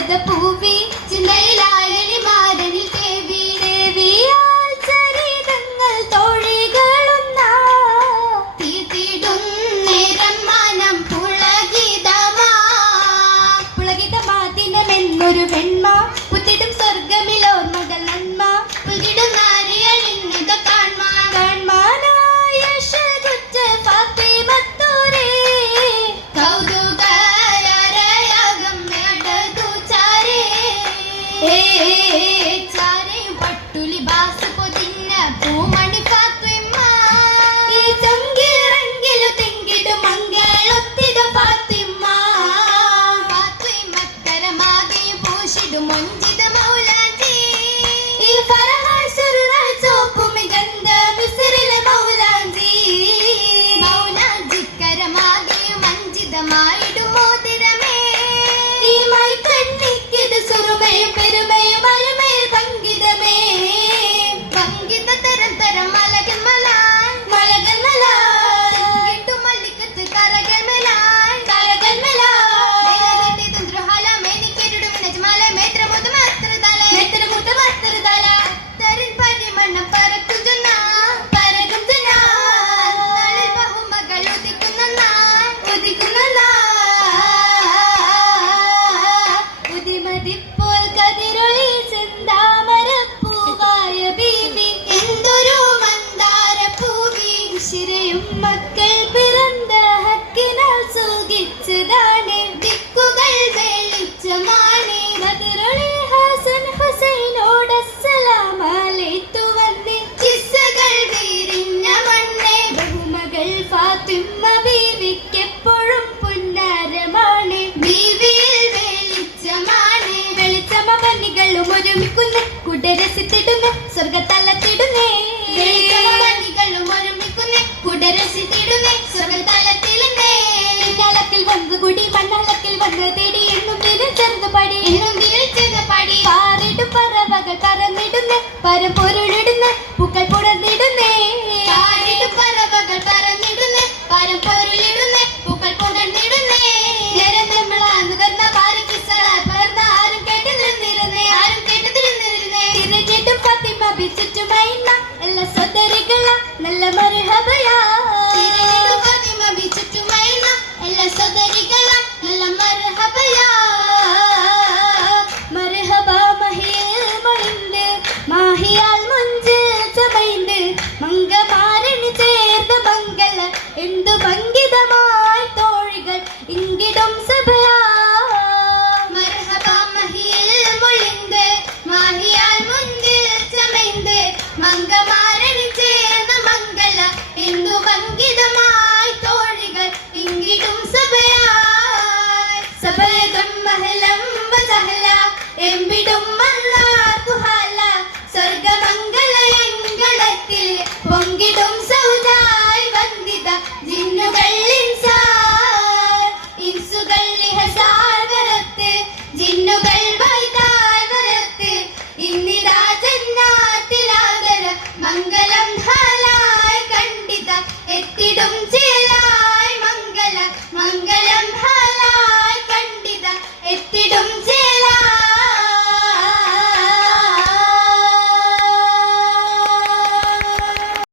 ഭാരത പൂവി ചിന്തയിലായണി മാരനിൽ ദേവി ദേവിയാൽ ചരിതങ്ങൾ തോഴികളൊന്ന തീർത്തിടും നേരം മനം പുളകിതമാദിനമെന്നൊരു വെണ്മ പുത്തിടും സ്വർഗമിലോർമകൾ നന്മ പുതിടും നാരിയണിഞ്ഞത് കാൺമാനായ ശകുറ്റ ഫാത്തിമത്തോരേ കൗതുകരാരയാകം മേടതു ചാരേ ചാരേ പട്ടുലി ബാസ് പൊതിഞ്ഞ പൂമണി ഫാത്തിമ ഈ ചങ്കിറങ്കിലു തിങ്കിടും മംഗളൊത്തിട ഫാത്തിമ ഫാത്തിമക്കരമാകെ പൂശിടും മൊഞ്ചിത മൗലാജി ഈ ഫറഹാൻ സുറുറായി ചോപ്പുമി ഗന്ധ മിസ്രിലെ മൗലാജി മൗലാജിക്കരമാകെ മഞ്ചിതമായിടും മോതിരമേ ഈ മൈ കണ്ണിക്കിത് സുറുമയും പെരുമയും അരുമയിൽ പങ്കിതമേ പങ്കിത തരം തരം മലകൾ മലാൻ ഇട്ടു മല്ലിക്കത്ത് കരകൾ മലാൻ ദ്രുഹാല മേനിക്കേരിടും നജ്മാല മേത്രമുത മസ്തരതല അത്തരിൻ പരിമണ്ണം പരക്കും ജന നാളിൽ ബഹുമകൾ ഉദിക്കുന്ന ഉദിമതിപ്പോൾ കതിരൊളി ചെന്താമരപ്പൂവായ ബീവി എന്തൊരു മന്ദാരപ്പൂവി ശിരയും മക്കൾ പിറந்த ഹക്കിനാൽ സുഖിച്ചതാണ് ദിക്കുകൾ വെളിച്ചമാണ് കതിരൊളി ഹസൻ ഹുസൈനോടസ്സലാമലൈത്തു വന്ന് കിസ്സകൾ വീരിഞ്ഞ മണ്ണെ ബഹുമകൾ ഫാത്തിമ ബീവിക്കെപ്പോഴും പുന്നാരമാണ് ബീവിയിൽ വെളിച്ചമണികളും ഒരുമിക്കുന്ന കുടരസിത്തിടുന്ന സ്വർഗത്തലത്തിടുന്നേ വന്നുകൂടി മണ്ണളക്കിൽ വന്ന് തേടി എന്നും ചെറുത് പടി പാറിടും പറവകൾ പറന്നിടുന്ന പരമ്പൊരു